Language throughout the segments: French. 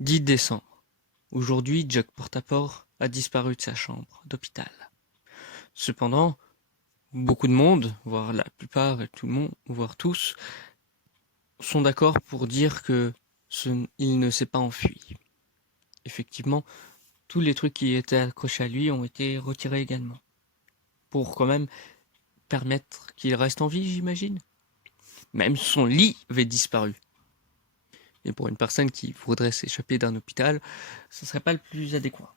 10 décembre. Aujourd'hui, Jack Portaport a disparu de sa chambre d'hôpital. Cependant, beaucoup de monde, voire la plupart et tout le monde, voire tous, sont d'accord pour dire que il ne s'est pas enfui. Effectivement, tous les trucs qui étaient accrochés à lui ont été retirés également. Pour quand même permettre qu'il reste en vie, j'imagine. Même son lit avait disparu. Et pour une personne qui voudrait s'échapper d'un hôpital, ce serait pas le plus adéquat.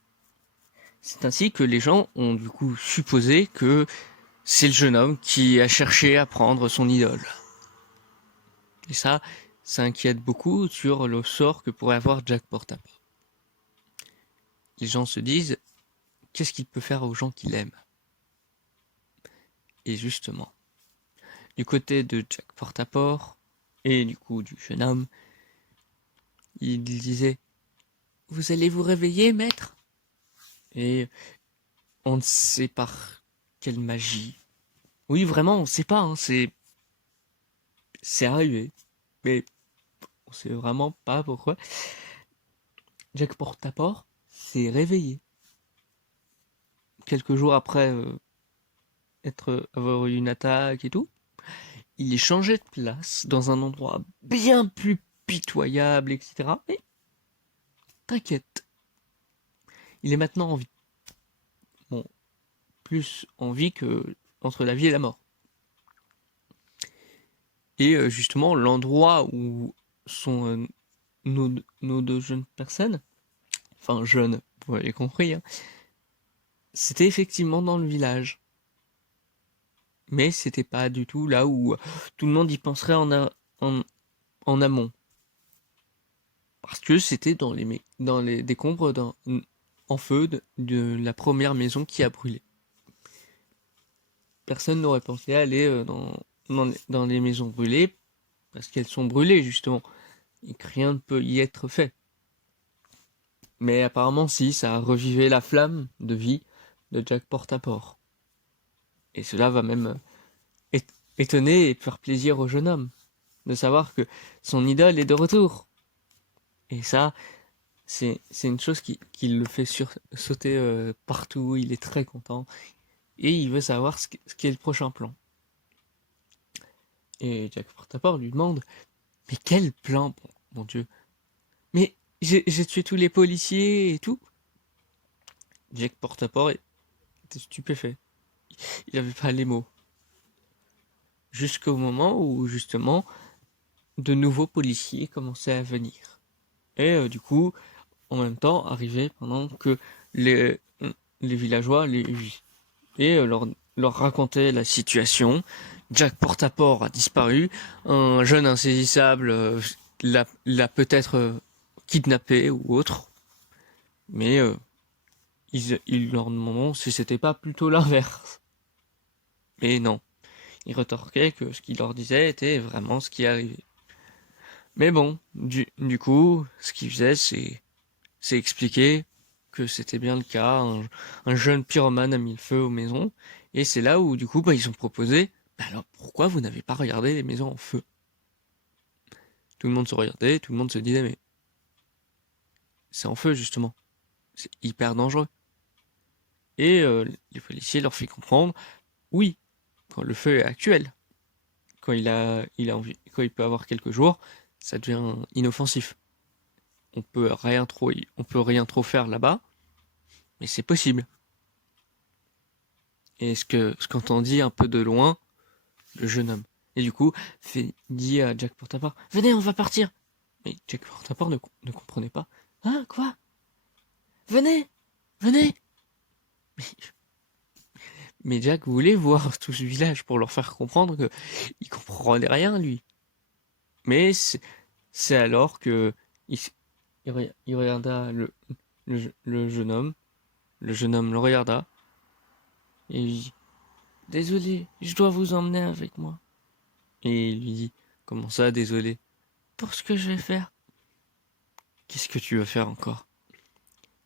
C'est ainsi que les gens ont du coup supposé que c'est le jeune homme qui a cherché à prendre son idole. Et ça inquiète beaucoup sur le sort que pourrait avoir Jack Portaport. Les gens se disent, qu'est-ce qu'il peut faire aux gens qu'il aime? Et justement, du côté de Jack Portaport, et du coup du jeune homme, il disait, vous allez vous réveiller, maître? Et on ne sait par quelle magie. Oui, vraiment, on ne sait pas, hein, c'est arrivé. Mais on ne sait vraiment pas pourquoi. Jack Portaport s'est réveillé. Quelques jours après avoir eu une attaque et tout, il est changé de place dans un endroit bien plus pitoyable, etc. Mais t'inquiète, il est maintenant en vie. Bon, plus en vie que entre la vie et la mort. Et justement, l'endroit où sont nos deux jeunes personnes, enfin jeunes, vous l'avez compris, hein, c'était effectivement dans le village. Mais c'était pas du tout là où tout le monde y penserait en, en amont. Parce que c'était dans les décombres en feu de la première maison qui a brûlé. Personne n'aurait pensé aller dans les maisons brûlées parce qu'elles sont brûlées justement et que rien ne peut y être fait. Mais apparemment si, ça a revivé la flamme de vie de Jack Portaport. Et cela va même étonner et faire plaisir au jeune homme de savoir que son idole est de retour. Et ça, c'est une chose qui le fait sauter partout, il est très content, et il veut savoir ce qu'est le prochain plan. Et Jack Portaport lui demande, mais quel plan, mon Dieu? Mais j'ai tué tous les policiers et tout. Jack Portaport était stupéfait, il n'avait pas les mots. Jusqu'au moment où, justement, de nouveaux policiers commençaient à venir. Et du coup, en même temps, arrivaient pendant que les villageois et leur racontait la situation. Jack Portaport a disparu, un jeune insaisissable l'a peut-être kidnappé ou autre, mais ils leur demanderont si c'était pas plutôt l'inverse. Mais non, ils retorquaient que ce qu'il leur disait était vraiment ce qui arrivait. Mais bon, du coup, ce qu'ils faisaient, c'est expliquer que c'était bien le cas. Un jeune pyromane a mis le feu aux maisons. Et c'est là où, du coup, ils ont proposé, alors pourquoi vous n'avez pas regardé les maisons en feu? Tout le monde se regardait, tout le monde se disait, mais c'est en feu, justement. C'est hyper dangereux. Et les policiers leur font comprendre, oui, quand le feu est actuel, quand il peut avoir quelques jours, ça devient inoffensif. On peut rien trop faire là-bas, mais c'est possible. Et ce qu'on dit un peu de loin, le jeune homme. Et du coup, dit à Jack Portaport, venez, on va partir. Mais Jack Portaport ne comprenait pas. Hein, quoi? Venez, venez. Mais, mais Jack voulait voir tout ce village pour leur faire comprendre que il comprenait rien, lui. Mais c'est alors que il regarda le jeune homme. Le jeune homme le regarda et lui dit, désolé, je dois vous emmener avec moi. Et il lui dit, comment ça, désolé? Pour ce que je vais faire. Qu'est-ce que tu veux faire encore?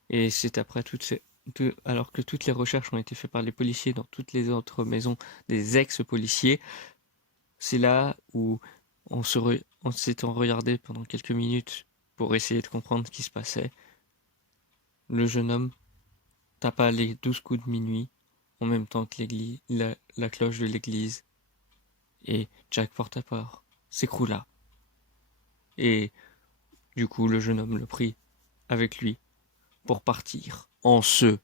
Et c'est après alors que toutes les recherches ont été faites par les policiers dans toutes les autres maisons des ex-policiers, c'est là où en s'étant regardé pendant quelques minutes pour essayer de comprendre ce qui se passait. Le jeune homme tapa les 12 coups de minuit en même temps que la cloche de l'église, et Jack Portaport s'écroula. Et du coup, le jeune homme le prit avec lui pour partir en se